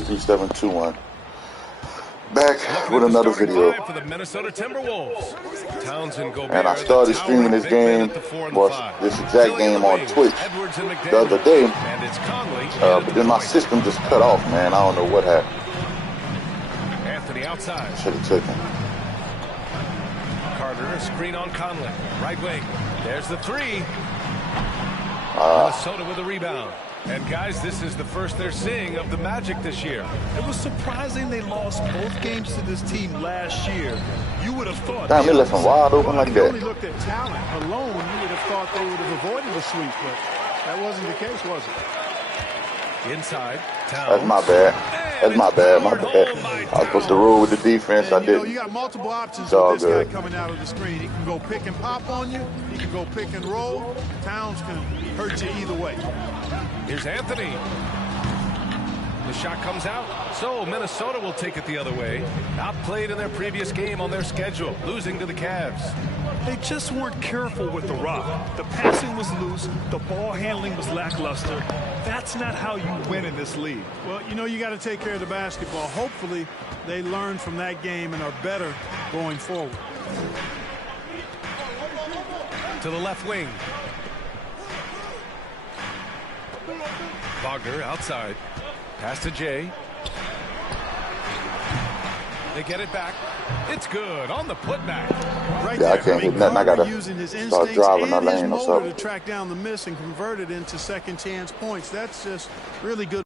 33721. Back with another video. For the Minnesota Timberwolves. Townsend, Gobert, and I started streaming this game, this exact game on Twitch the other day, but then my system just cut off, man. I don't know what happened. Anthony outside. Should have taken. Carter, a screen on Conley. Right wing. There's the three. Minnesota with a rebound. And guys, this is the first they're seeing of the Magic this year. It was surprising they lost both games to this team last year. You would have thought. Damn, they left them wide open like that. If you only looked at talent alone, you would have thought they would have avoided a sweep, but that wasn't the case, was it? Inside. Towns. That's my bad. That's my bad. My bad. I was supposed to roll with the defense. I didn't. You got multiple options with this guy coming out of the screen. He can go pick and pop on you. He can go pick and roll. Towns can hurt you either way. Here's Anthony. The shot comes out. So Minnesota will take it the other way. Outplayed in their previous game on their schedule, losing to the Cavs. They just weren't careful with the rock. The passing was loose. The ball handling was lackluster. That's not how you win in this league. Well, you know, you got to take care of the basketball. Hopefully, they learn from that game and are better going forward. To the left wing. Wagner outside. Pass to Jay. They get it back. It's good on the putback. Right yeah, there. I can't hit nothing. I gotta start driving that lane or something to track down the miss and convert it into second chance points. That's just really good.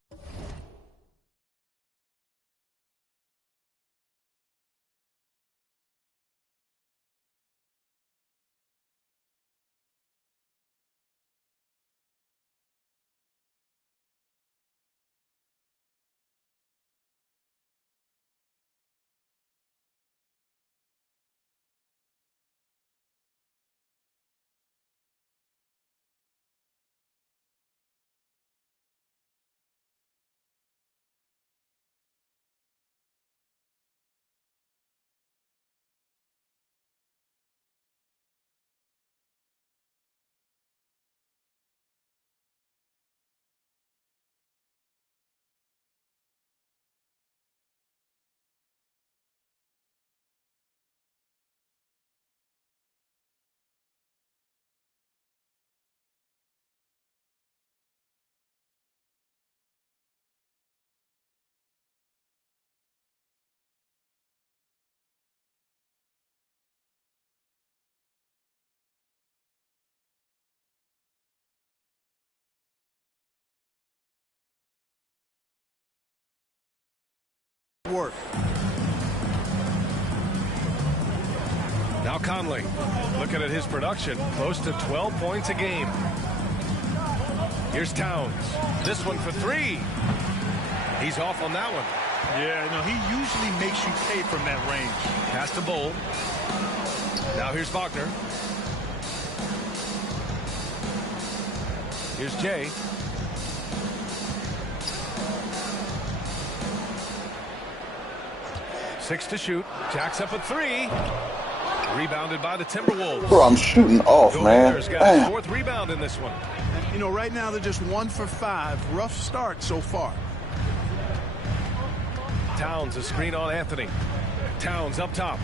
Work. Now Conley, looking at his production, close to 12 points a game. Here's Towns. This one for three. He's off on that one. Yeah, no, he usually makes you pay from that range. Pass to Bull. Now here's Wagner. Here's Jay. Six to shoot. Jacks up a three. Rebounded by the Timberwolves. Bro, I'm shooting off, man. Got his fourth rebound in this one. You know, right now they're just 1 for 5. Rough start so far. Towns, a screen on Anthony. Towns up top.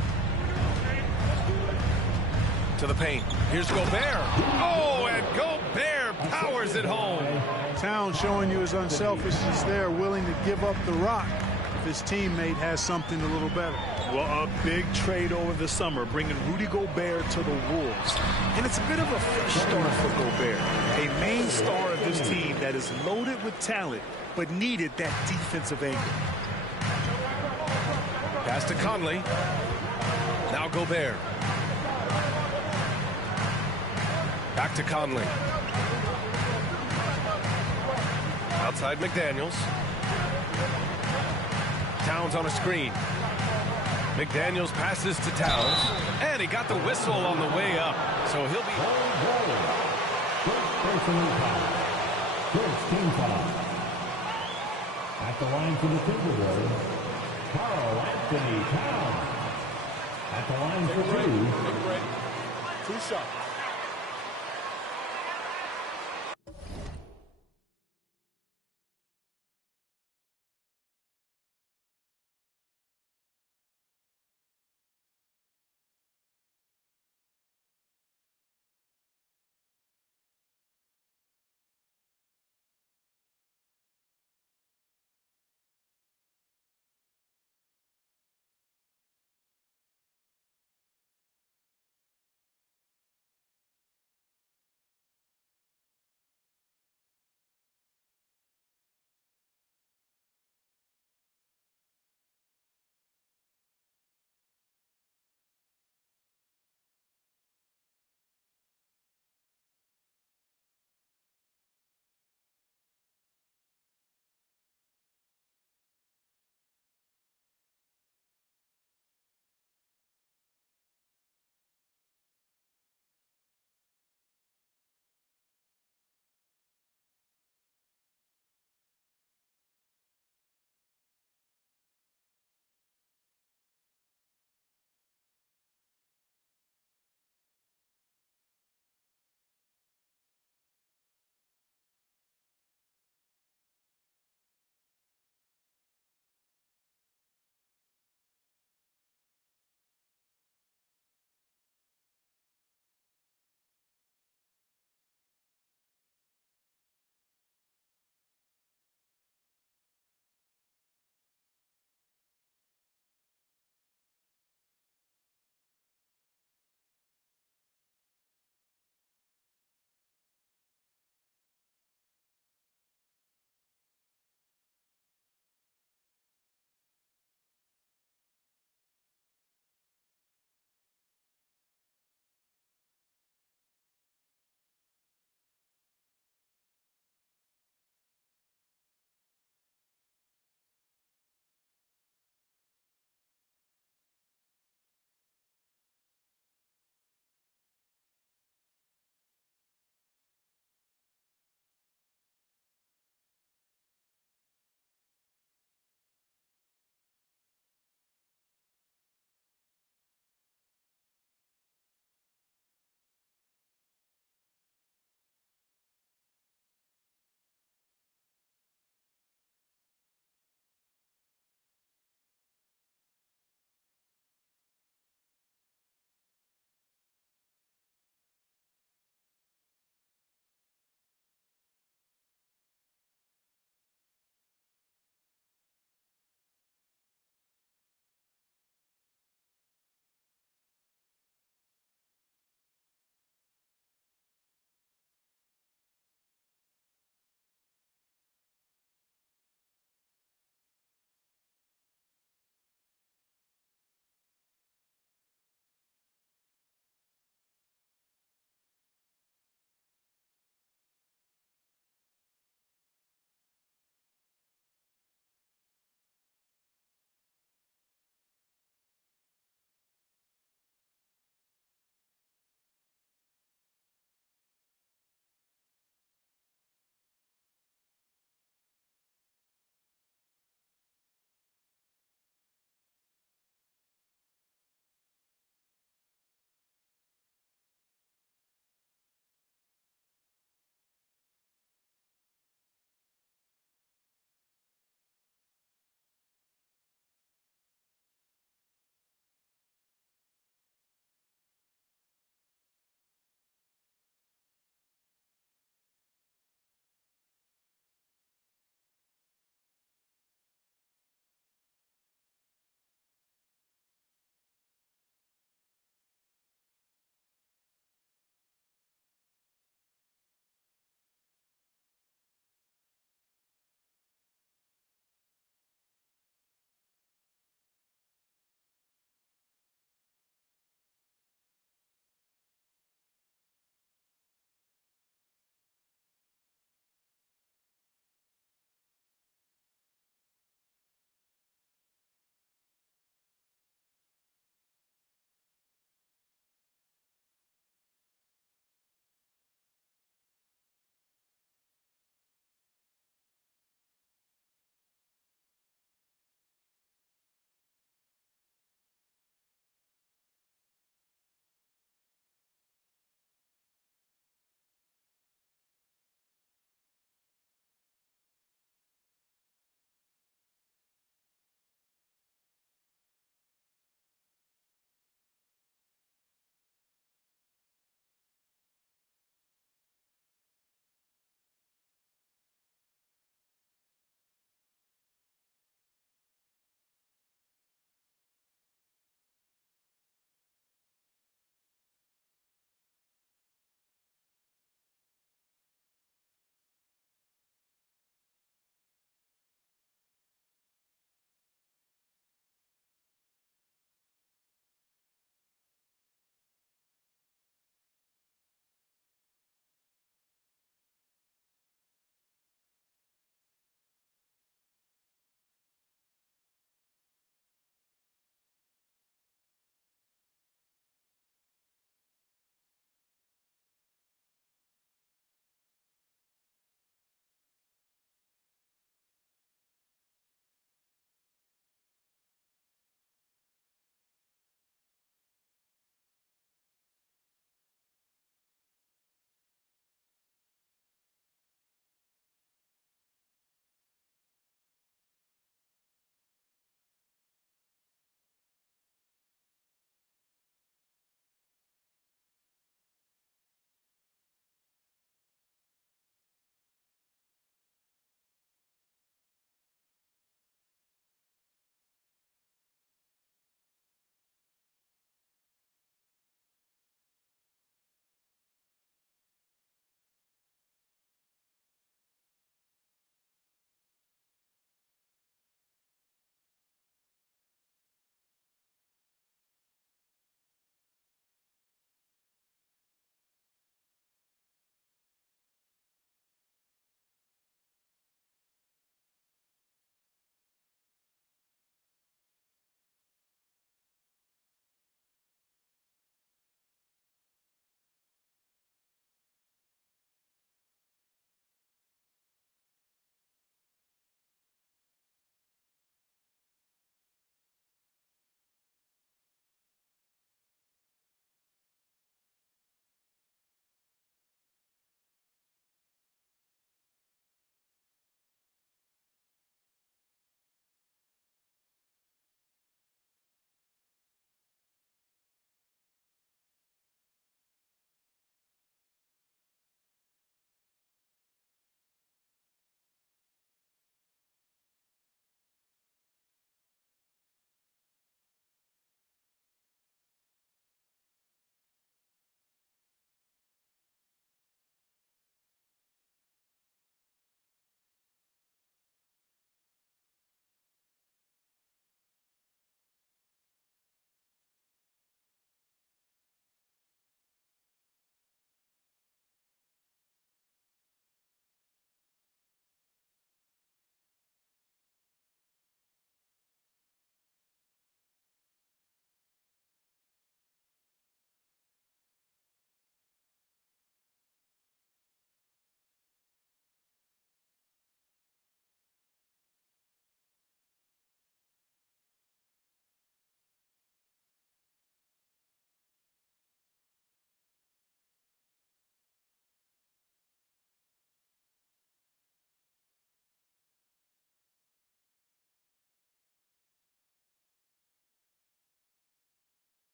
To the paint. Here's Gobert. Oh, and Gobert powers it home. Towns showing you his unselfishness there, willing to give up the rock if his teammate has something a little better. Well, a big trade over the summer, bringing Rudy Gobert to the Wolves. And it's a bit of a fresh start for Gobert, a main star of this team that is loaded with talent, but needed that defensive angle. Pass to Conley. Now Gobert. Back to Conley. Outside McDaniels. Towns on a screen. McDaniels passes to Towns. And he got the whistle on the way up. So he'll be... First team foul. At the line for the Timberwolves, Karl-Anthony Towns. At the line for two. 2 shots.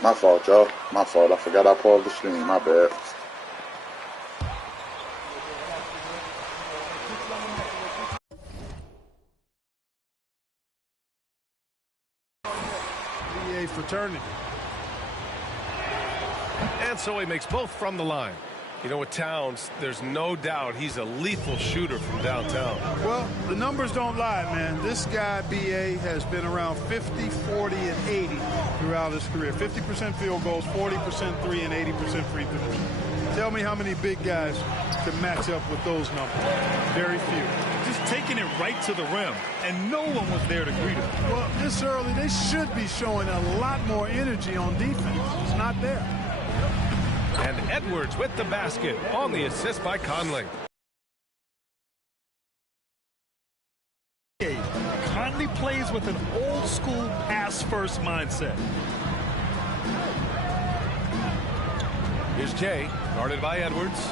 My fault, y'all. My fault. I forgot I paused the stream. My bad. BA fraternity. And so he makes both from the line. You know, with Towns, there's no doubt he's a lethal shooter from downtown. Well, the numbers don't lie, man. This guy, BA, has been around 50, 40, and 80 throughout his career. 50% field goals, 40% three, and 80% free throws. Tell me how many big guys can match up with those numbers. Very few. Just taking it right to the rim, and no one was there to greet him. Well, this early, they should be showing a lot more energy on defense. It's not there. And Edwards with the basket on the assist by Conley. Conley plays with an old-school pass-first mindset. Here's Jay, guarded by Edwards.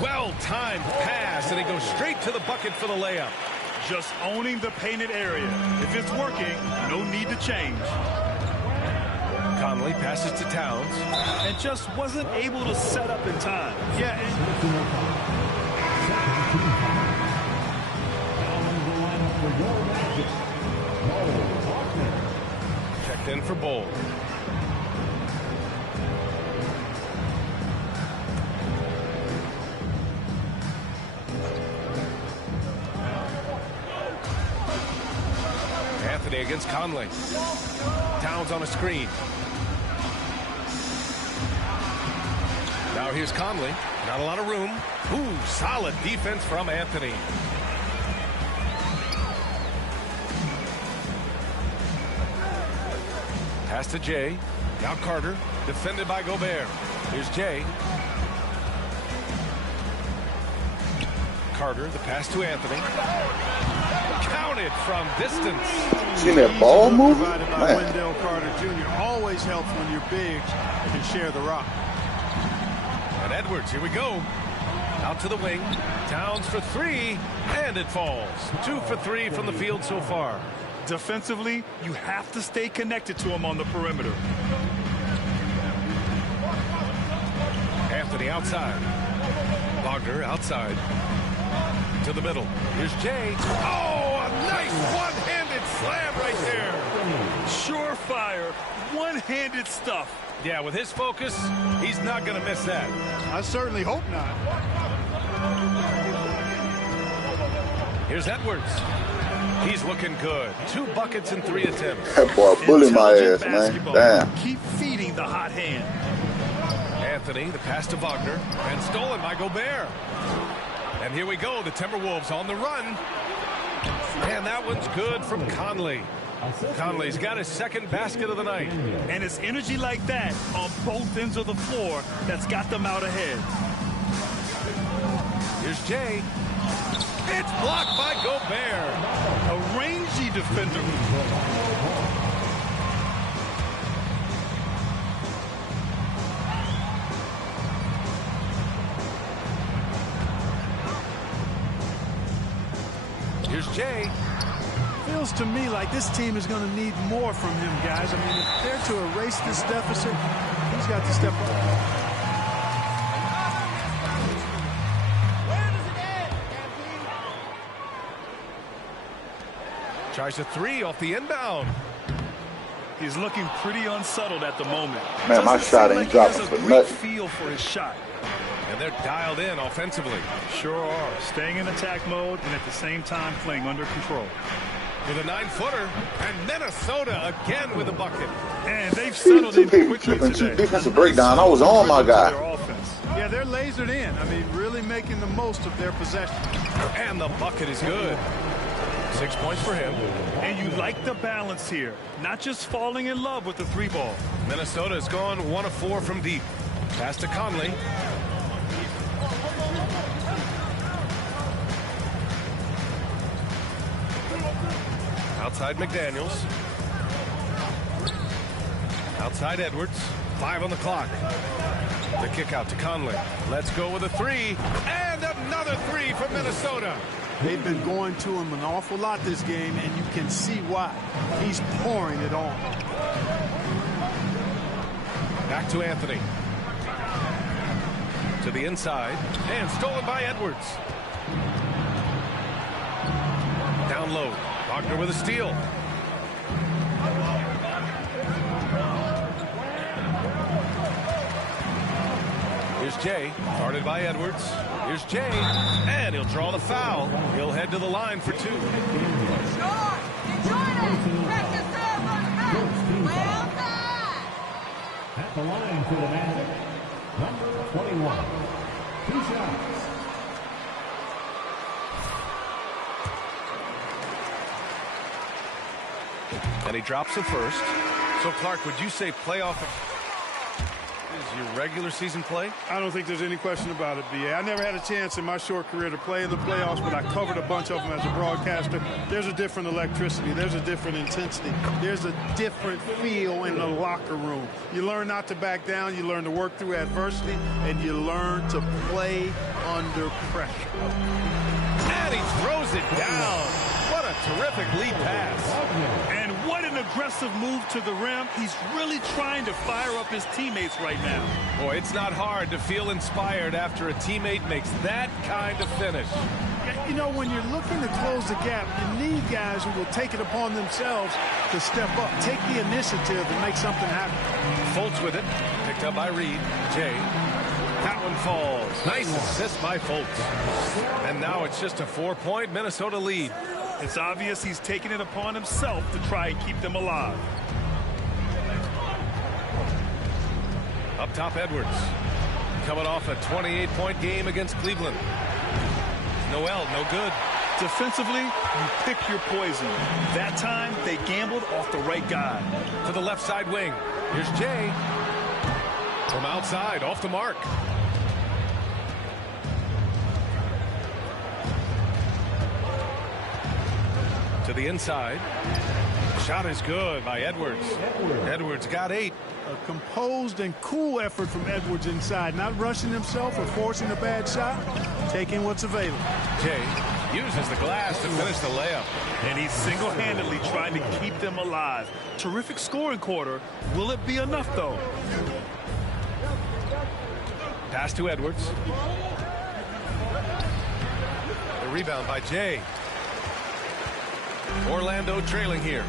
Well-timed pass, and he goes straight to the bucket for the layup. Just owning the painted area. If it's working, no need to change. Conley passes to Towns. And just wasn't able to set up in time. Yeah. Checked in for Bowl. Anthony against Conley. Towns on a screen. Now here's Conley. Not a lot of room. Ooh, solid defense from Anthony. Pass to Jay. Now Carter. Defended by Gobert. Here's Jay. Carter, the pass to Anthony. Counted from distance. Seen that ball move? Provided by Wendell Carter Jr. Always helps when you're big and can share the rock. And Edwards, here we go. Out to the wing. Towns for three, and it falls. 2 for 3 from the field so far. Defensively, you have to stay connected to him on the perimeter. Anthony outside. Wagner outside. To the middle. Here's Jay. Oh, a nice one-handed slam right there. Surefire, one-handed stuff. Yeah, with his focus, he's not going to miss that. I certainly hope not. Here's Edwards. He's looking good. 2 buckets in 3 attempts. That boy bullied my ass, man. Damn. Keep feeding the hot hand. Anthony, the pass to Wagner, and stolen by Gobert. And here we go, the Timberwolves on the run. And that one's good from Conley. Conley's got his second basket of the night. And it's energy like that on both ends of the floor that's got them out ahead. Here's Jay. It's blocked by Gobert. A rangy defender. Here's Jay. Feels to me like this team is going to need more from him, guys. I mean, if they're to erase this deficit, he's got to step up. Tries a 3 off the inbound. He's looking pretty unsettled at the moment. Man, my shot ain't dropping for nothing. Feel for his shot. And they're dialed in offensively. Sure are. Staying in attack mode and at the same time playing under control. With a 9-footer, and Minnesota again with a bucket. And they've settled in quickly Two today. defensive breakdown. I was on my guy. Yeah, they're lasered in. I mean, really making the most of their possession. And the bucket is good. 6 points for him. And you like the balance here. Not just falling in love with the 3-ball. Minnesota has gone 1 of 4 from deep. Pass to Conley. Outside McDaniels. Outside Edwards. 5 on the clock. The kick out to Conley. Let's go with a 3. And another 3 from Minnesota. They've been going to him an awful lot this game, and you can see why. He's pouring it on. Back to Anthony. To the inside. And stolen by Edwards. Down low. Wagner with a steal. Here's Jay, guarded by Edwards. Here's Jay, and he'll draw the foul. He'll head to the line for 2. At the line for the Magic, number 21. 2 shots. And he drops the first. So, Clark, would you say playoff is your regular season play? I don't think there's any question about it, B.A. I never had a chance in my short career to play in the playoffs, but I covered a bunch of them as a broadcaster. There's a different electricity. There's a different intensity. There's a different feel in the locker room. You learn not to back down. You learn to work through adversity, and you learn to play under pressure. And he throws it down. What a terrific lead pass. And what an aggressive move to the rim. He's really trying to fire up his teammates right now. Boy, it's not hard to feel inspired after a teammate makes that kind of finish. You know, when you're looking to close the gap, you need guys who will take it upon themselves to step up, take the initiative and make something happen. Fultz with it. Picked up by Reed. Jay. That one falls. Nice assist by Fultz. And now it's just a 4-point Minnesota lead. It's obvious he's taking it upon himself to try and keep them alive. Up top, Edwards. Coming off a 28-point game against Cleveland. Noel, no good. Defensively, you pick your poison. That time, they gambled off the right guy. To the left side wing. Here's Jay. From outside, off the mark. To the inside. Shot is good by Edwards. Edwards got 8. A composed and cool effort from Edwards inside, not rushing himself or forcing a bad shot, taking what's available. Jay uses the glass to finish the layup. And he's single-handedly trying to keep them alive. Terrific scoring quarter. Will it be enough, though? Pass to Edwards. The rebound by Jay. Orlando trailing here.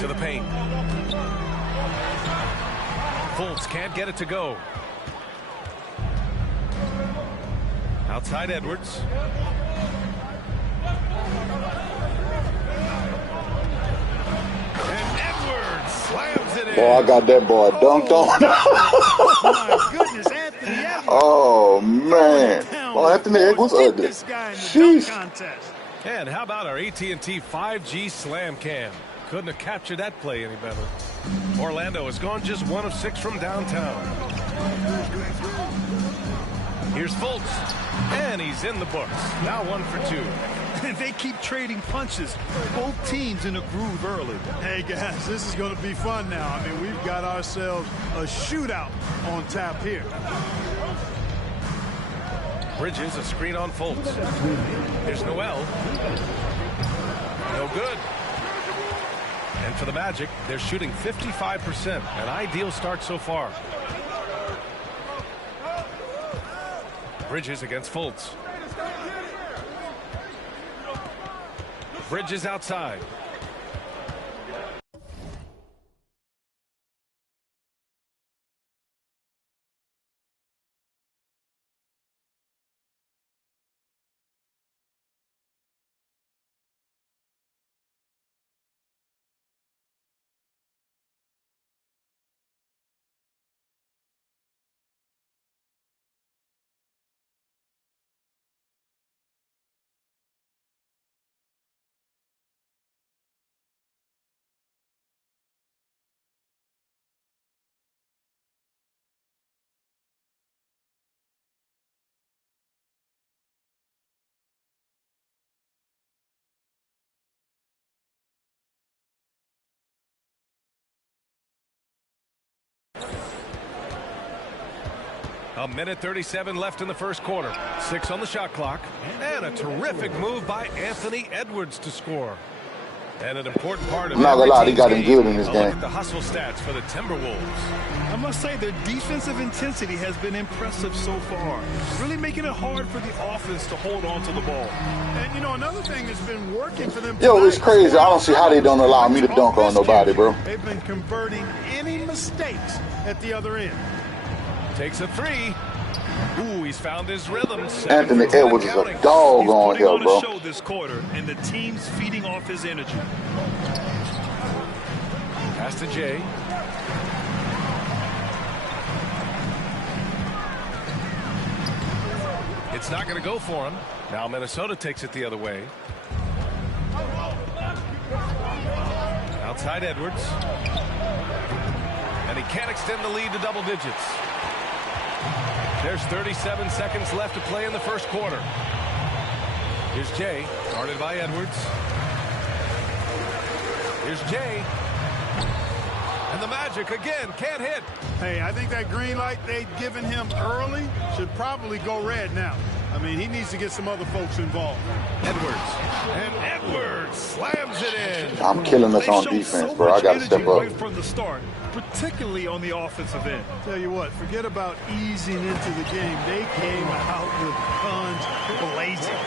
To the paint. Fultz can't get it to go. Outside Edwards. And Edwards slams it in. Boy, I got that boy dunked on. My goodness, Anthony Edwards. Oh, man. Well, Anthony Edwards ugly. Sheesh. And how about our AT&T 5G Slam Cam? Couldn't have captured that play any better. Orlando has gone just 1 of 6 from downtown. Here's Fultz. And he's in the books. Now 1 for 2. They keep trading punches. Both teams in a groove early. Hey, guys, this is going to be fun now. I mean, we've got ourselves a shootout on tap here. Bridges, a screen on Fultz. Here's Noel. No good. And for the Magic, they're shooting 55%. An ideal start so far. Bridges against Fultz. Bridges outside. A minute 37 left in the first quarter. 6 on the shot clock. And a terrific move by Anthony Edwards to score. And an important part of I'm not gonna lie, every he got team's him good game. in this Look game. at the hustle stats for the Timberwolves. I must say their defensive intensity has been impressive so far, really making it hard for the offense to hold on to the ball. And, you know, another thing that's been working for them. Yo, it's crazy. I don't see how they don't allow me to dunk on nobody, bro. They've been converting any mistakes at the other end. Takes a three. Ooh, he's found his rhythm. Anthony Edwards is a dog on here, bro. Show this quarter, and the team's feeding off his energy. Pass to Jay. It's not going to go for him. Now Minnesota takes it the other way. Outside Edwards. And he can't extend the lead to double digits. There's 37 seconds left to play in the first quarter. Here's Jay, guarded by Edwards. Here's Jay. And the Magic again can't hit. Hey, I think that green light they'd given him early should probably go red now. I mean, he needs to get some other folks involved. Edwards. And Edwards slams it in. I'm killing us on defense, bro. I got to step up. From the start, particularly on the offensive end. Tell you what, forget about easing into the game. They came out with guns blazing.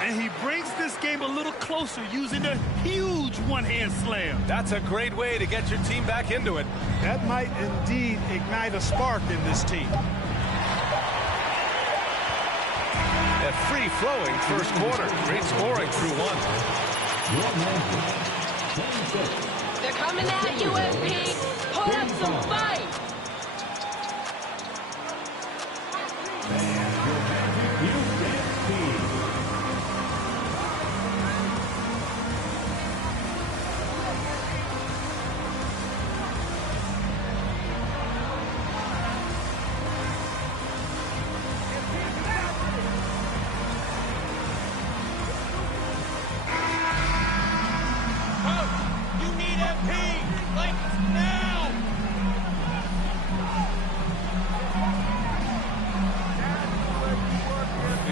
And he brings this game a little closer using a huge one-hand slam. That's a great way to get your team back into it. That might indeed ignite a spark in this team. A free-flowing first quarter. Great scoring through one. They're coming at you, MP. Put up some fight.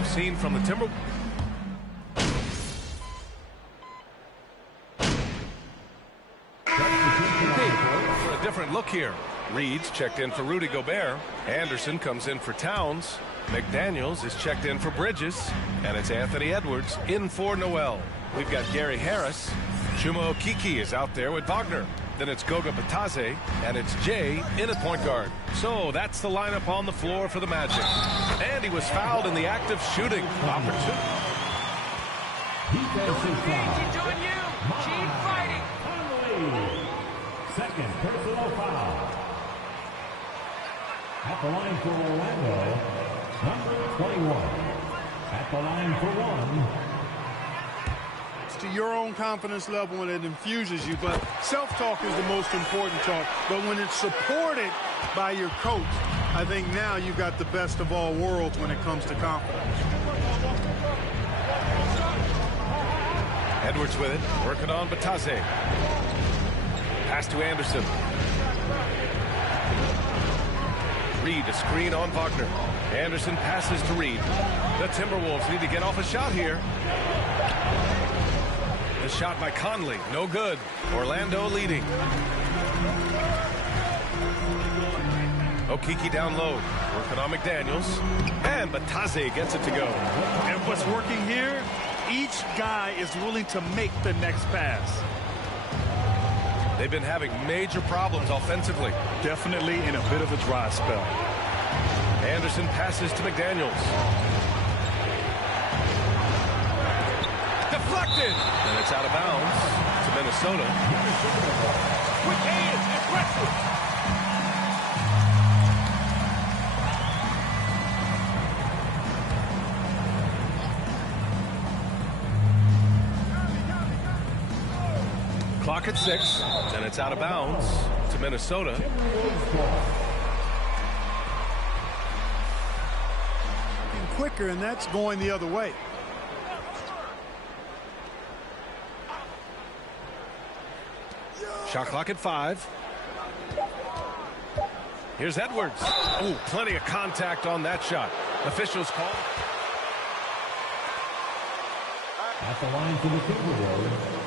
Seen from the Timber. For a different look here. Reed's checked in for Rudy Gobert. Anderson comes in for Towns. McDaniels is checked in for Bridges. And it's Anthony Edwards in for Noel. We've got Gary Harris. Chuma Okeke is out there with Wagner. Then it's Goga Bitadze, and it's Jay in at point guard. So that's the lineup on the floor for the Magic. And he was fouled in the act of shooting. Opportunity. Doing you. Keep fighting. Second personal foul. At the line for Orlando, number 21. At the line for one. To your own confidence level when it infuses you, but self-talk is the most important talk. But when it's supported by your coach, I think now you've got the best of all worlds when it comes to confidence. Edwards with it, working on Bitadze. Pass to Anderson. Reed, a screen on Wagner. Anderson passes to Reed. The Timberwolves need to get off a shot here. The shot by Conley, no good. Orlando leading. Okeke down low, working on McDaniels. And Bitadze gets it to go. And what's working here, each guy is willing to make the next pass. They've been having major problems offensively. Definitely in a bit of a dry spell. Anderson passes to McDaniels. Deflected. And it's out of bounds to Minnesota. Quick hands, aggressive. Clock at 6, and it's out of bounds to Minnesota. Quicker, and that's going the other way. Shot clock at 5. Here's Edwards. Oh, plenty of contact on that shot. Officials call. At the line for the Timberwolves,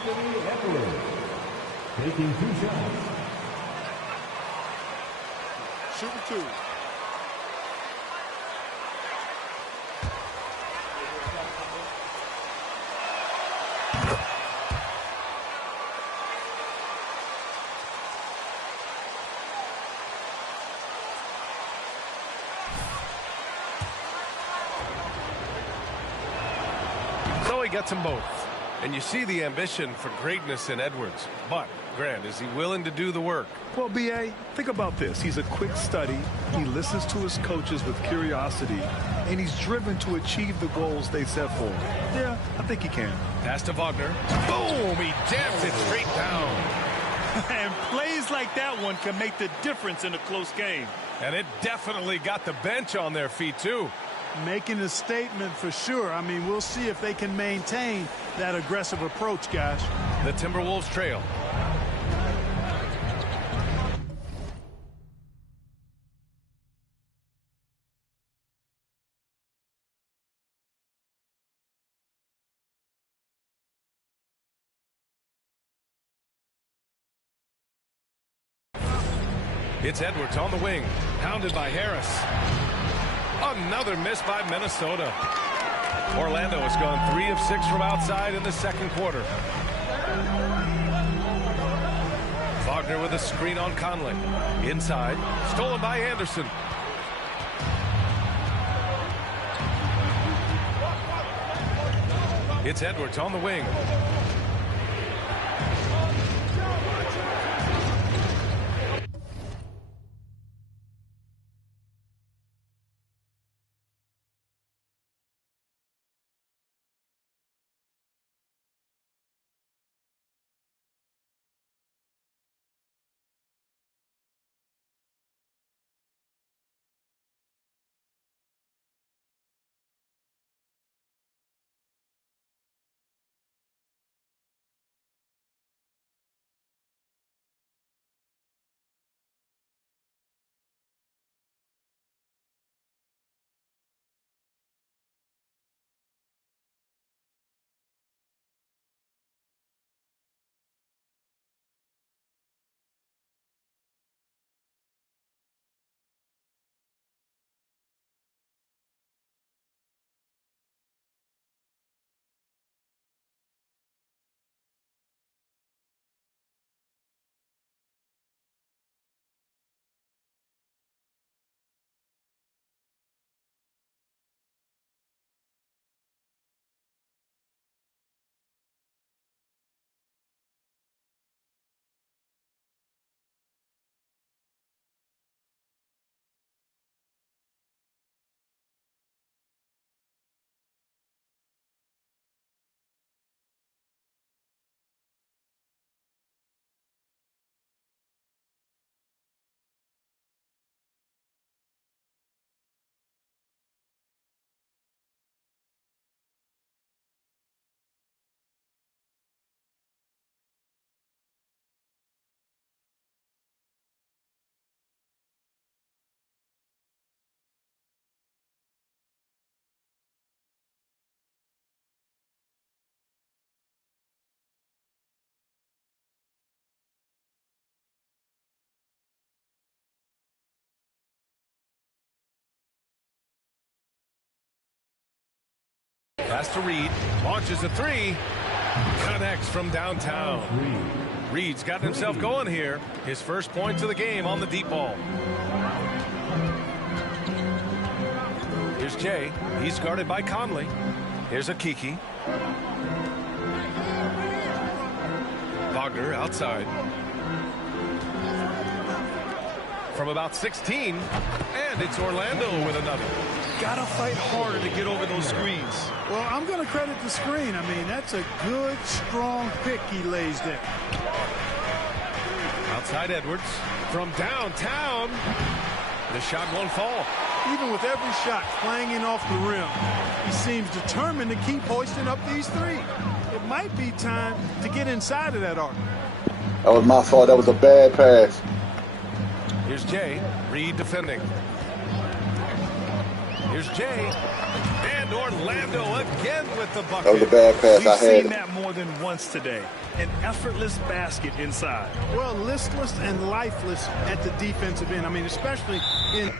Anthony Edwards. Taking 2 shots. Shooting 2. So he gets them both. And you see the ambition for greatness in Edwards. But, Grant, is he willing to do the work? Well, B.A., think about this. He's a quick study. He listens to his coaches with curiosity. And he's driven to achieve the goals they set for him. Yeah, I think he can. Pass to Wagner. Boom! He jams it straight down. And plays like that one can make the difference in a close game. And it definitely got the bench on their feet, too. Making a statement for sure. I mean, we'll see if they can maintain that aggressive approach, guys. The Timberwolves trail. It's Edwards on the wing, pounded by Harris. Another miss by Minnesota. Orlando has gone 3 of 6 from outside in the second quarter. Wagner with a screen on Conley. Inside, stolen by Anderson. It's Edwards on the wing. Pass to Reed. Launches a 3. Connects from downtown. Reed's got himself going here. His first points of the game on the deep ball. Here's Jay. He's guarded by Conley. Here's Akiki. Wagner outside. From about 16. And it's Orlando with another. Gotta fight harder to get over those screens. Well, I'm going to credit the screen. I mean, that's a good, strong pick he lays there. Outside Edwards. From downtown. The shot won't fall. Even with every shot clanging off the rim, he seems determined to keep hoisting up these threes. It might be time to get inside of that arc. That was my fault. That was a bad pass. Here's Jay. Reed defending. Here's Jay. And And Orlando again with the bucket. That was a bad pass. I had We've seen it. that more than once today. An effortless basket inside. Well, listless and lifeless at the defensive end. I mean, especially in...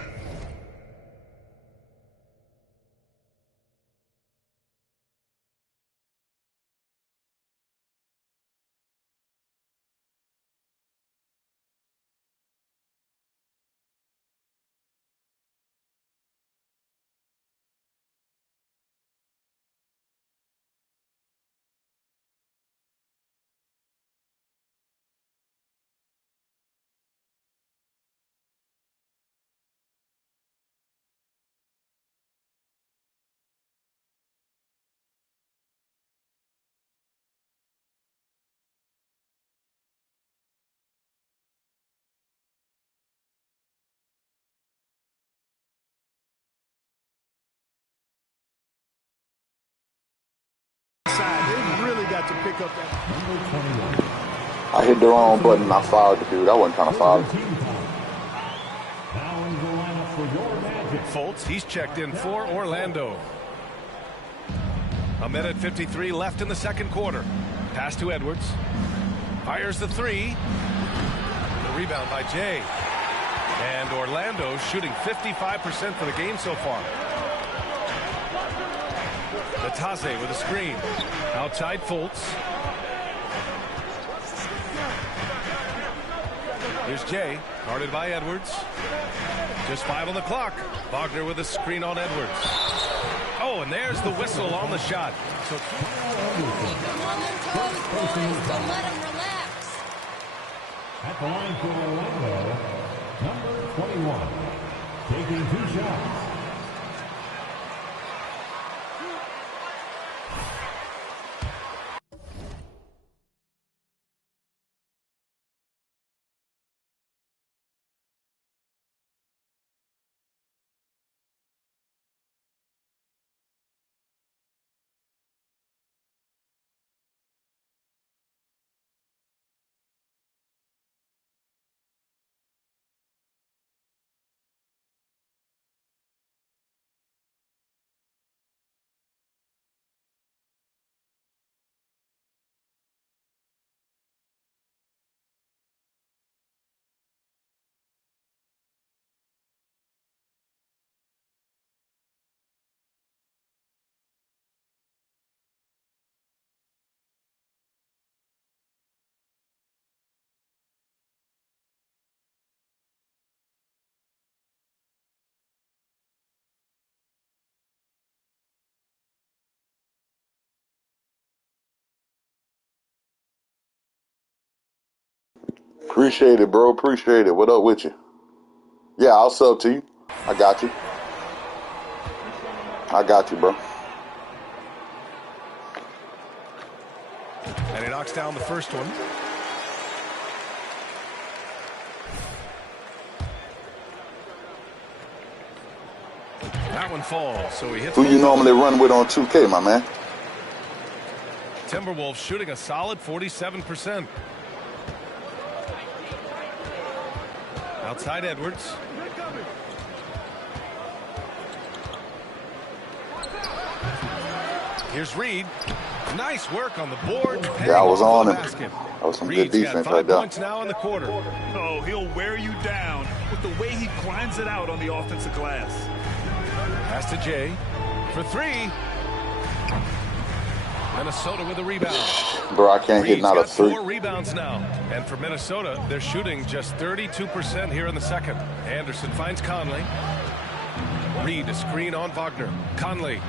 They've really got to pick up that. I hit the wrong button. I fouled the dude. I wasn't trying to foul him. Now in the lineup for your Magic. Fultz, he's checked in for Orlando. 1:53 left in the second quarter. Pass to Edwards. Fires the three. The rebound by Jay. And Orlando shooting 55% for the game so far. Natase with a screen. Outside Fultz. Here's Jay. Guarded by Edwards. Just 5 on the clock. Wagner with a screen on Edwards. Oh, and there's the whistle on the shot. So Keep them on their toes, boys. Don't let them relax. At the line for Orlando, number 21, taking 2 shots. Appreciate it, bro. Appreciate it. What up with you? Yeah, I'll sub to you. I got you. I got you, bro. And he knocks down the first one. That one falls, so he hits. Who you normally run with on 2K, my man? Timberwolves shooting a solid 47%. Outside Edwards. Here's Reed. Nice work on the board. Yeah, I was on him. Basket. That was some good Reed's defense got 5 right there. points now in the quarter. Oh, he'll wear you down with the way he grinds it out on the offensive glass. Pass to Jay for 3. Minnesota with a rebound. Bro, I can't hit Reed's not a got 3. 4 rebounds now. And for Minnesota, they're shooting just 32% here in the second. Anderson finds Conley. Reed a screen on Wagner. Conley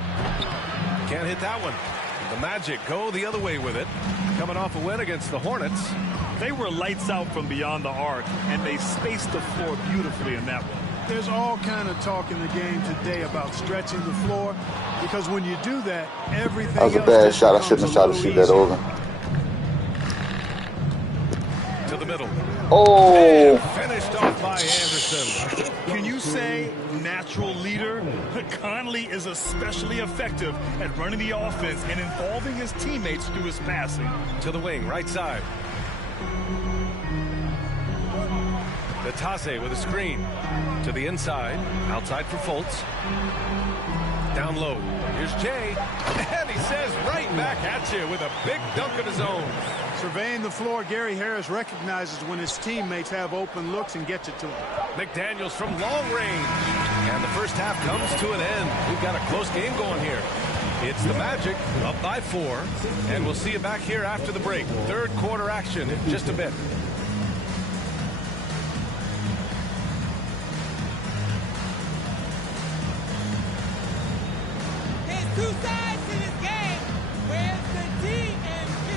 can't hit that one. The Magic go the other way with it. Coming off a win against the Hornets. They were lights out from beyond the arc, and they spaced the floor beautifully in that one. There's all kind of talk in the game today about stretching the floor, because when you do that, everything That was a else bad just shot. I becomes shouldn't have a tried to little shoot that easier. over. To the middle. Oh! And finished off by Anderson. Can you say natural leader? Conley is especially effective at running the offense and involving his teammates through his passing. To the wing, right side. Bitadze with a screen. To the inside. Outside for Fultz. Down low. Here's Jay. And he says right back at you with a big dunk of his own. Surveying the floor, Gary Harris recognizes when his teammates have open looks and gets it to him. McDaniels from long range. And the first half comes to an end. We've got a close game going here. It's the Magic up by 4. And we'll see you back here after the break. Third quarter action in just a bit. There's two sides to this game. Where's the DMV?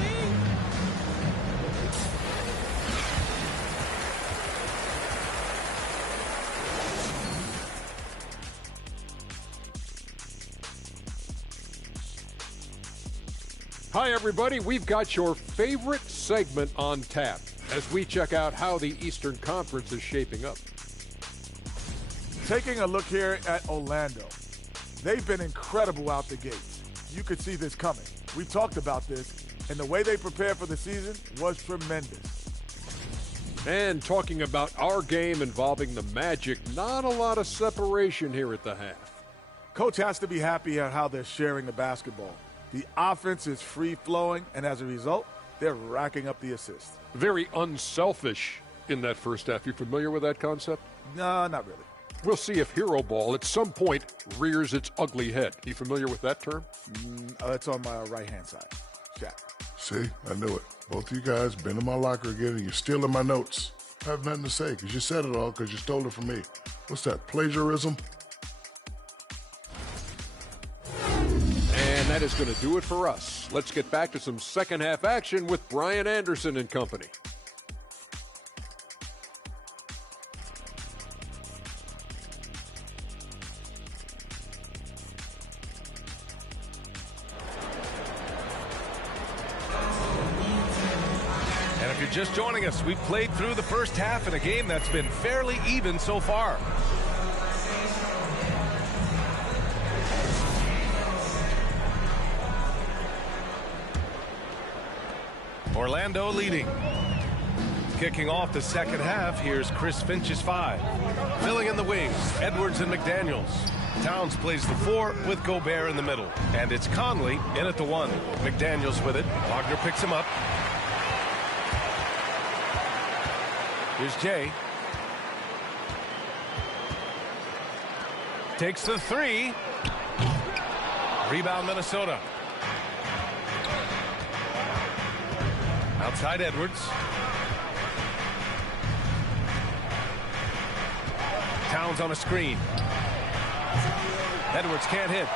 Hi, everybody. We've got your favorite segment on tap as we check out how the Eastern Conference is shaping up. Taking a look here at Orlando. They've been incredible out the gates. You could see this coming. We talked about this, and the way they prepared for the season was tremendous. And talking about our game involving the Magic, not a lot of separation here at the half. Coach has to be happy at how they're sharing the basketball. The offense is free-flowing, and as a result, they're racking up the assists. Very unselfish in that first half. You familiar with that concept? No, not really. We'll see if hero ball at some point rears its ugly head. You familiar with that term? It's on my right-hand side. Shaq. See, I knew it. Both of you guys been in my locker again, and you're stealing my notes. I have nothing to say, because you said it all, because you stole it from me. What's that, plagiarism? And that is going to do it for us. Let's get back to some second half action with Brian Anderson and company. And if you're just joining us, we've played through the first half in a game that's been fairly even so far. Orlando leading. Kicking off the second half, here's Chris Finch's 5. Filling in the wings, Edwards and McDaniels. Towns plays the 4 with Gobert in the middle. And it's Conley in at the 1. McDaniels with it. Wagner picks him up. Here's Jay. Takes the 3. Rebound Minnesota. Outside Edwards. Towns on a screen. Edwards can't hit.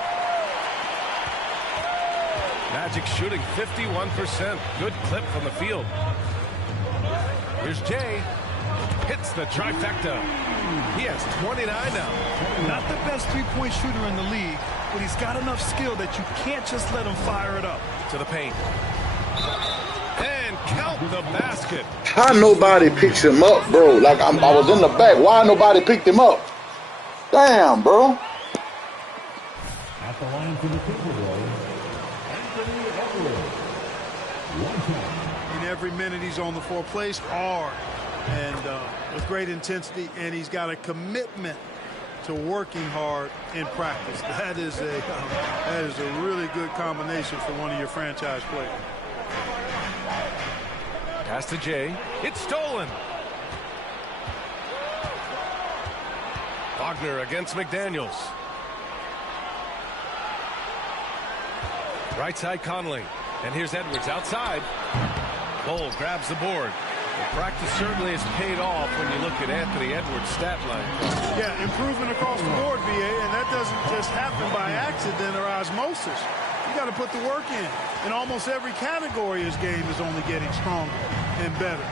Magic shooting 51%. Good clip from the field. Here's Jay. Hits the trifecta. He has 29 now. Not the best three-point shooter in the league, but he's got enough skill that you can't just let him fire it up. To the paint. And count the basket. How nobody picks him up, bro? Like I was in the back. Why nobody picked him up? Damn, bro. At the line for the takeaway, Anthony Edwards. One time. In every minute he's on the floor, plays hard and with great intensity, and he's got a commitment to working hard in practice. That is a really good combination for one of your franchise players. Pass to Jay. It's stolen. Wagner against McDaniels. Right side Conley. And here's Edwards outside. Cole grabs the board. The practice certainly has paid off when you look at Anthony Edwards' stat line. Yeah, improvement across the board, BA, and that doesn't just happen by accident or osmosis. You got to put the work in. In almost every category, his game is only getting stronger and better.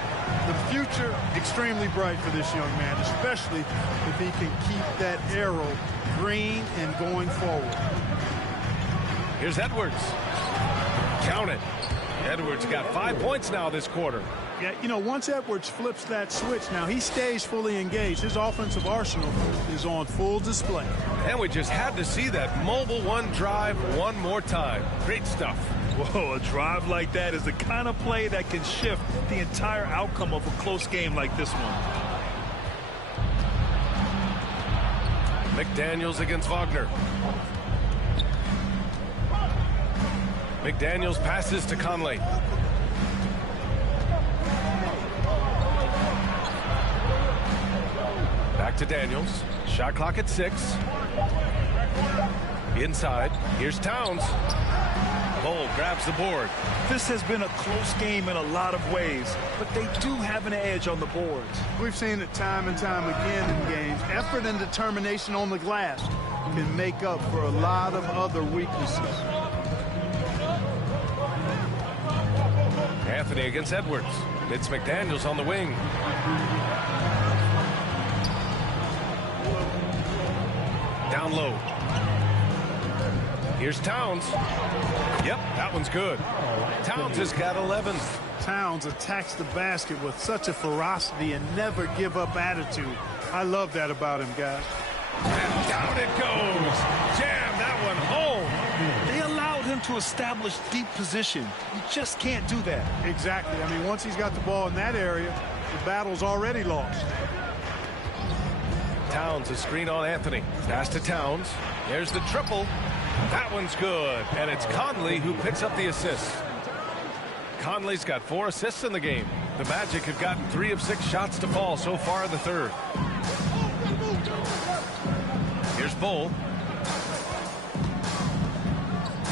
The future, extremely bright for this young man, especially if he can keep that arrow green and going forward. Here's Edwards. Count it. Edwards got 5 points now this quarter. Yeah, you know, once Edwards flips that switch, now he stays fully engaged. His offensive arsenal is on full display. And we just had to see that mobile one drive one more time. Great stuff. Whoa, a drive like that is the kind of play that can shift the entire outcome of a close game like this one. McDaniels against Wagner. McDaniels passes to Conley. Back to Daniels. Shot clock at 6. Inside. Here's Towns. Bol grabs the board. This has been a close game in a lot of ways, but they do have an edge on the boards. We've seen it time and time again in games. Effort and determination on the glass can make up for a lot of other weaknesses. Anthony against Edwards. It's McDaniels on the wing. Down low. Here's Towns. Yep, that one's good. Towns has got 11. Towns attacks the basket with such a ferocity and never give up attitude. I love that about him, guys. And down it goes. Jam that one home. They allowed him to establish deep position. You just can't do that. Exactly. I mean, once he's got the ball in that area, the battle's already lost. Towns, a screen on Anthony. Pass to Towns. There's the triple. That one's good. And it's Conley who picks up the assist. Conley's got 4 assists in the game. The Magic have gotten 3 of 6 shots to fall so far in the third. Here's Bol.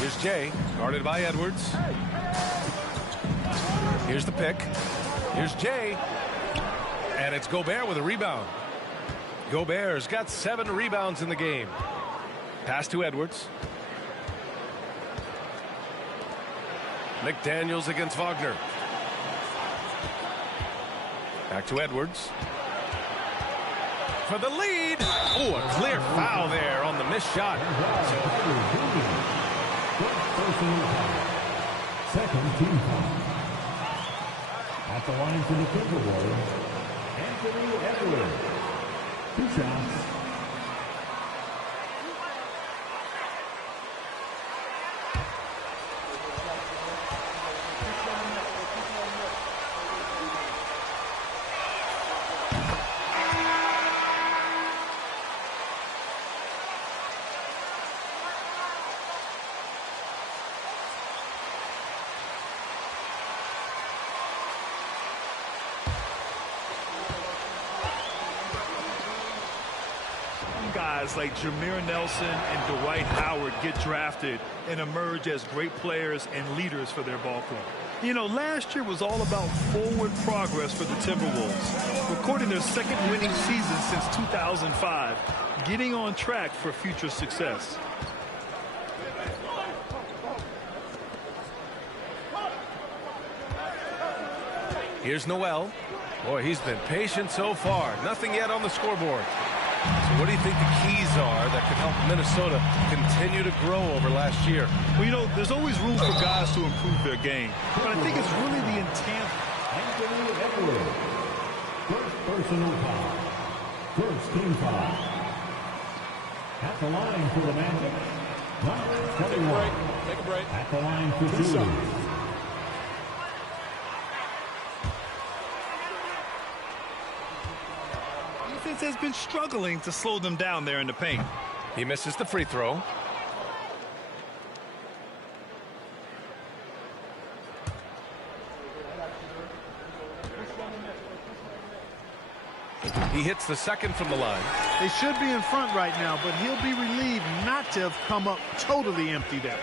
Here's Jay, guarded by Edwards. Here's the pick. Here's Jay. And it's Gobert with a rebound. Gobert's got 7 rebounds in the game. Pass to Edwards. McDaniels against Wagner. Back to Edwards. For the lead. Oh, a clear foul there on the missed shot. Second team foul. At the line for the Timberwolves, Anthony Edwards. 2 shots. Guys like Jameer Nelson and Dwight Howard get drafted and emerge as great players and leaders for their ball club. You know, last year was all about forward progress for the Timberwolves, recording their 2nd winning season since 2005, getting on track for future success. Here's Noel. Boy, he's been patient so far. Nothing yet on the scoreboard. So what do you think the keys are that could help Minnesota continue to grow over last year? Well, you know, there's always room for guys to improve their game. But I think it's really the intent. Anthony Edwards. First personal foul. First team foul. At the line for the Magic, number 21. Take a break. At the line for Julius. Has been struggling to slow them down there in the paint. He misses the free throw. He hits the second from the line. They should be in front right now, but he'll be relieved not to have come up totally empty there.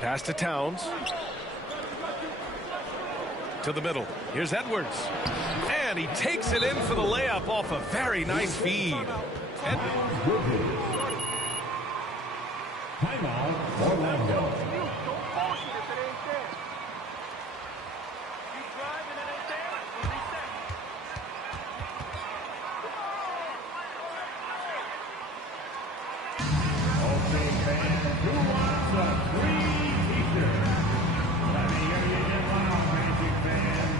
Pass to Towns. To the middle. Here's Edwards. And he takes it in for the layup off a very nice feed. Timeout, Orlando. Okay, fans, who wants a free t-shirt? Let me hear you get loud, Magic fans.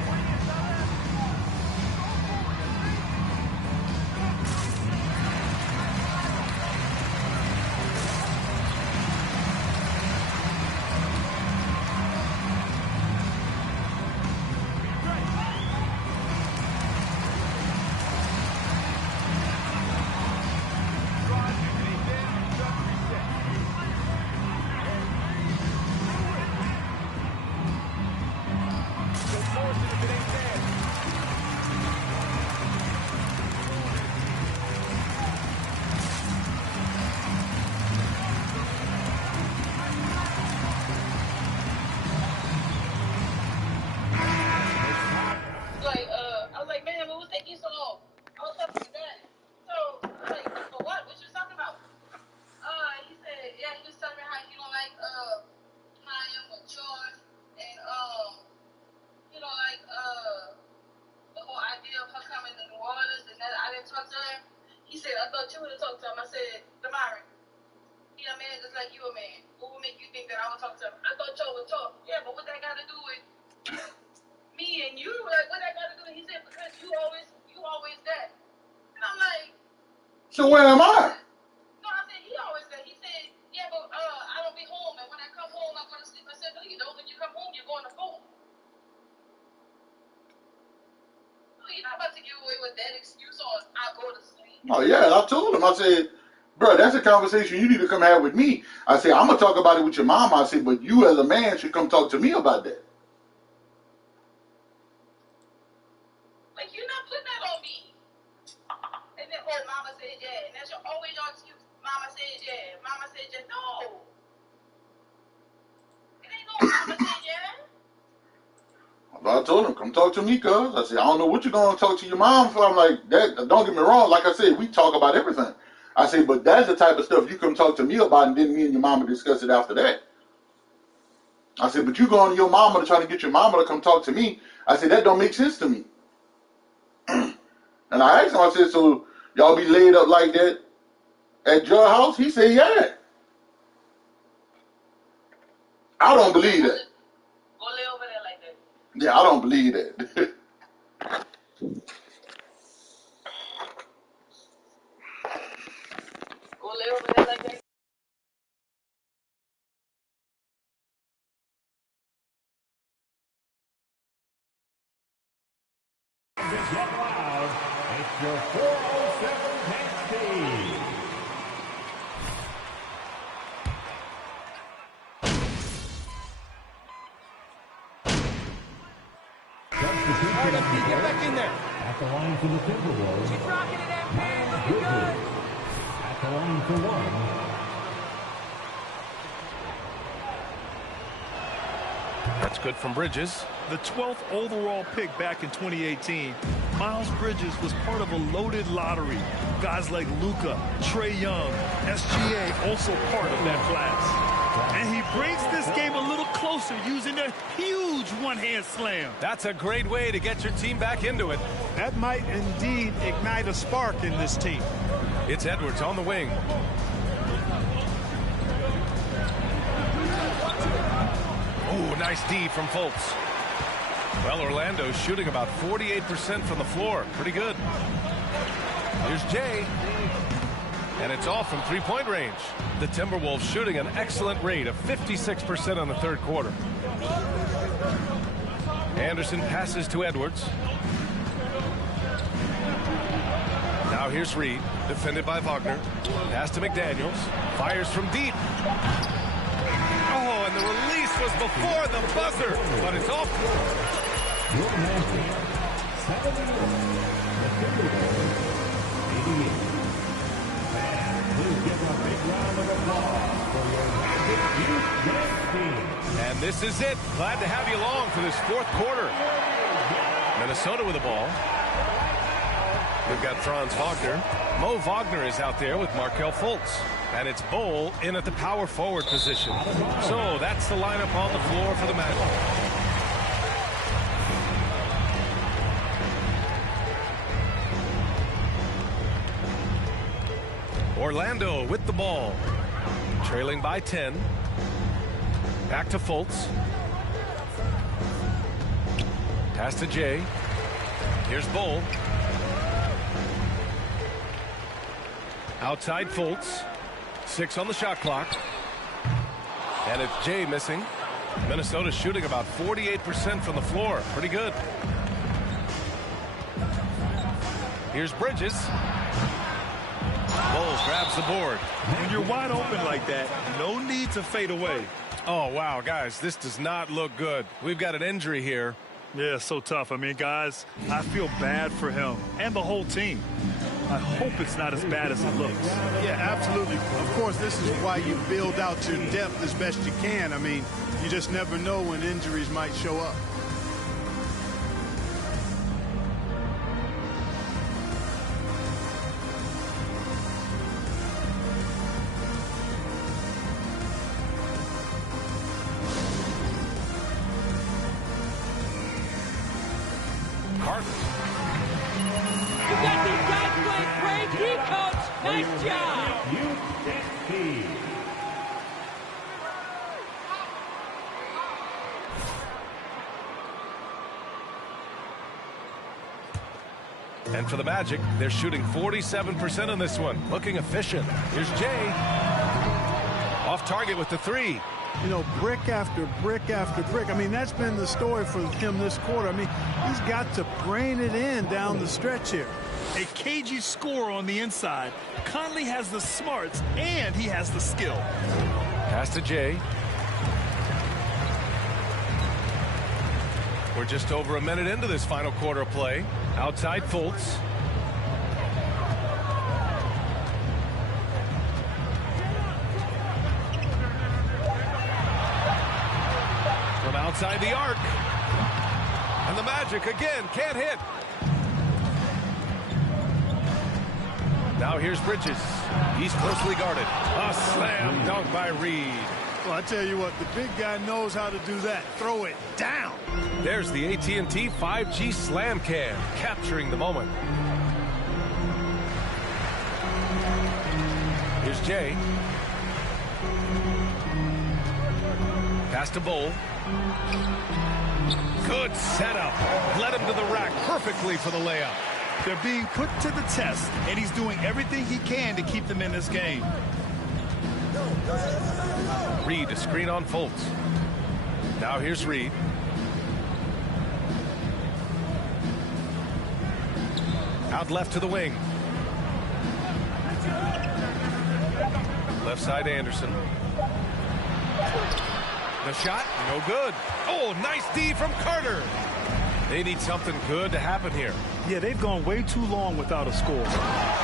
thought you would have talked to him. I said, Demarin, he a man just like you a man. What would make you think that I would talk to him? I thought y'all would talk. Yeah, but what that got to do with me and you? Like, what that got to do with? He said, because you always that. And I'm like. So where am I? No, I said, he always that. He said, yeah, but I don't be home. And when I come home, I go to sleep. I said, no, you don't. When you come home, you're going to phone. You're not about to give away with that excuse on I go to sleep. Oh, yeah, I told him. I said, bro, that's a conversation you need to come have with me. I said, I'm going to talk about it with your mom. I said, but you as a man should come talk to me about that. Like, you're not putting that on me. And then, oh, mama said yeah. And that's always your excuse. Mama said yeah. Mama said yeah. No. It ain't no mama said yeah. But I told him, come talk to me, cuz. I said, I don't know what you're going to talk to your mom for. I'm like, that. Don't get me wrong. Like I said, we talk about everything. I said, but that's the type of stuff you come talk to me about, and then me and your mama discuss it after that. I said, but you going to your mama to try to get your mama to come talk to me. I said, that don't make sense to me. And I asked him, I said, so y'all be laid up like that at your house? He said, yeah. I don't believe that. Go lay over there like that. Yeah, I don't believe that. Go lay over there like that. Get loud. It's your 407 Tank Speed. All right, FD, get back in there. At the line for the Timberwolves. Keep rocking it, MP. Miles Looking Bridges. good. At the line for one. That's good from Bridges. The 12th overall pick back in 2018, Miles Bridges was part of a loaded lottery. Guys like Luka, Trae Young, SGA also part of that class. And he brings this game a little closer using a huge one-hand slam. That's a great way to get your team back into it. That might indeed ignite a spark in this team. It's Edwards on the wing. Oh, nice D from Fultz. Well, Orlando's shooting about 48% from the floor. Pretty good. Here's Jay. And it's off from three-point range. The Timberwolves shooting an excellent rate of 56% in the third quarter. Anderson passes to Edwards. Now here's Reed, defended by Wagner. Pass to McDaniels. Fires from deep. Oh, and the release was before the buzzer, but it's off. And this is it. Glad to have you along for this fourth quarter. Minnesota with the ball. We've got Franz Wagner. Mo Wagner is out there with Markelle Fultz. And it's Bol in at the power forward position. So that's the lineup on the floor for the Magic. Orlando with the ball. Trailing by 10. Back to Fultz. Pass to Jay. Here's Bol. Outside Fultz. 6 on the shot clock. And it's Jay missing. Minnesota shooting about 48% from the floor. Pretty good. Here's Bridges. Bowles grabs the board. When you're wide open like that, no need to fade away. Oh, wow, guys, this does not look good. We've got an injury here. Yeah, so tough. I mean, guys, I feel bad for him and the whole team. I hope it's not as bad as it looks. Yeah, absolutely. Of course, this is why you build out your depth as best you can. I mean, you just never know when injuries might show up. You got these guys playing great defense. Nice job. USC. And for the Magic, they're shooting 47% on this one. Looking efficient. Here's Jay. Off target with the three. You know, brick after brick after brick. I mean, that's been the story for him this quarter. I mean, he's got to brain it in down the stretch here. A cagey score on the inside. Conley has the smarts, and he has the skill. Pass to Jay. We're just over a minute into this final quarter of play. Outside Fultz. From outside the arc. And the Magic again can't hit. Now here's Bridges. He's closely guarded. A slam dunk by Reed. Well, I tell you what, the big guy knows how to do that. Throw it down. There's the AT&T 5G Slam Cam, capturing the moment. Here's Jay. Pass to Bowl. Good setup. Led him to the rack perfectly for the layup. They're being put to the test, and he's doing everything he can to keep them in this game. Reed to screen on Fultz. Now here's Reed. Out left to the wing. Left side Anderson. The shot, no good. Oh, nice D from Carter. They need something good to happen here. Yeah, they've gone way too long without a score.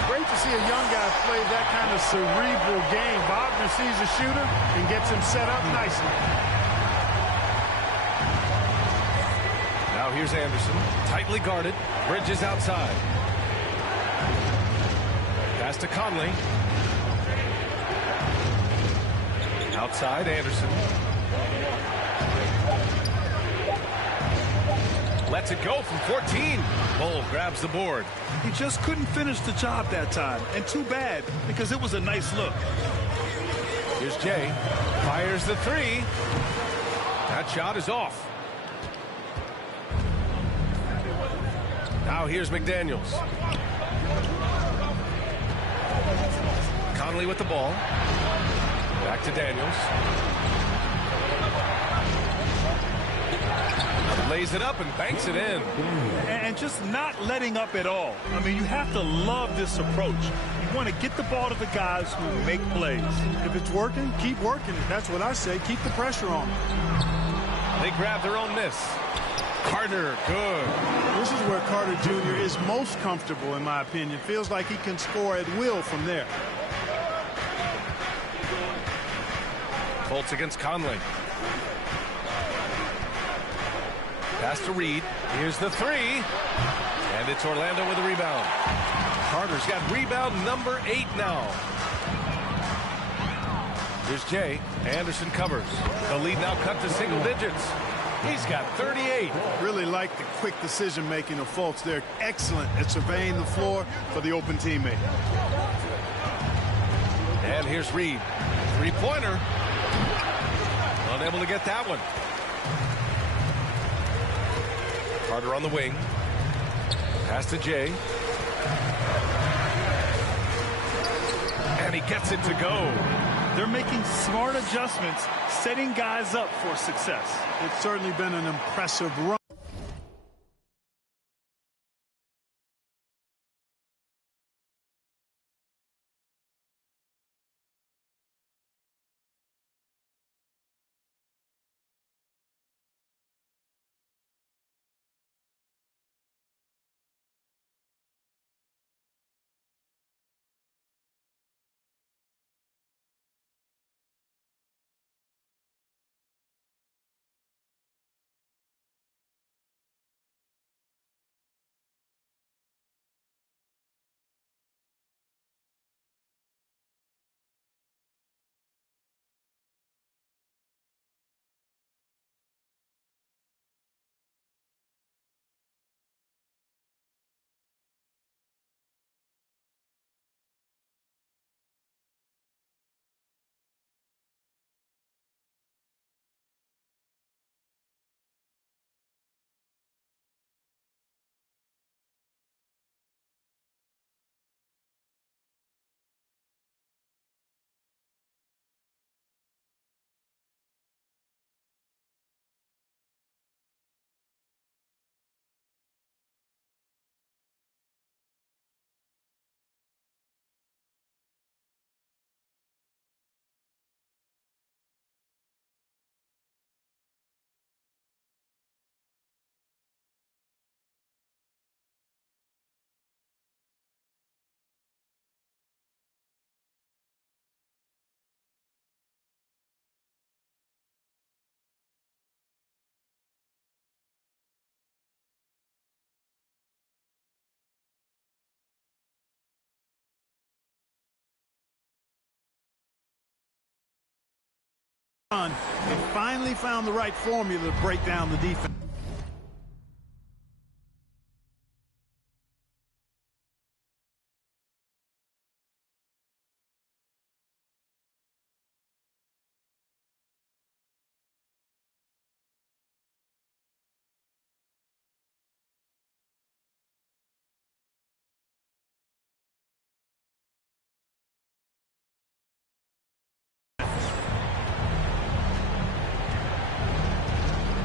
Great to see a young guy play that kind of cerebral game. Wagner sees a shooter and gets him set up nicely. Now here's Anderson, tightly guarded. Bridges outside. Pass to Conley. Outside, Anderson. Lets it go from 14. Bull grabs the board. He just couldn't finish the job that time. And too bad, because it was a nice look. Here's Jay. Fires the three. That shot is off. Now here's McDaniels. Conley with the ball. Back to Daniels. Lays it up and banks it in. And just not letting up at all. I mean, you have to love this approach. You want to get the ball to the guys who make plays. If it's working, keep working it. That's what I say. Keep the pressure on. They grab their own miss. Carter, good. This is where Carter Jr. is most comfortable, in my opinion. Feels like he can score at will from there. Fultz against Conley. Pass to Reed. Here's the three. And it's Orlando with a rebound. Carter's got rebound number 8 now. Here's Jay. Anderson covers. The lead now cut to single digits. He's got 38. Really like the quick decision-making of Fultz. They're excellent at surveying the floor for the open teammate. And here's Reed. Three-pointer. Unable to get that one. Carter on the wing. Pass to Jay. And he gets it to go. They're making smart adjustments, setting guys up for success. It's certainly been an impressive run. They finally found the right formula to break down the defense.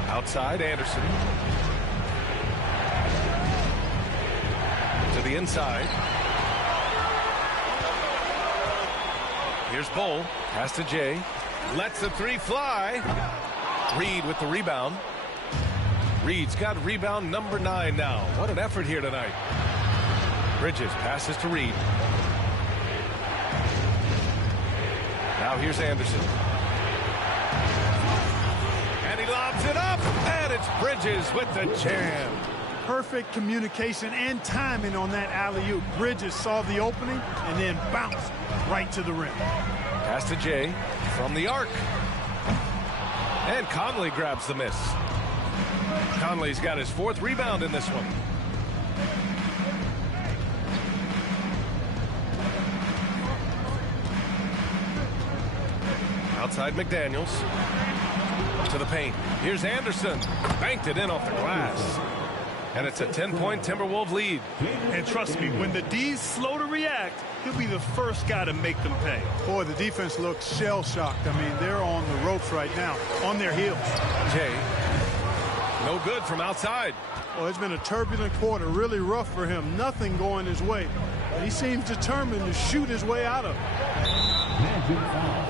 Outside, Anderson. To the inside. Here's Bull. Pass to Jay. Lets the three fly. Reed with the rebound. Reed's got rebound number 9 now. What an effort here tonight. Bridges passes to Reed. Now here's Anderson. And he lobs it up, and it's Bridges with the jam. Perfect communication and timing on that alley-oop. Bridges saw the opening and then bounced right to the rim. Pass to Jay from the arc. And Conley grabs the miss. Conley's got his 4th rebound in this one. Outside McDaniels. To the paint. Here's Anderson. Banked it in off the glass. And it's a 10-point Timberwolves lead. And trust me, when the D's slow to react, he'll be the first guy to make them pay. Boy, the defense looks shell-shocked. I mean, they're on the ropes right now, on their heels. Jay. No good from outside. Well, it's been a turbulent quarter, really rough for him. Nothing going his way. But he seems determined to shoot his way out of it.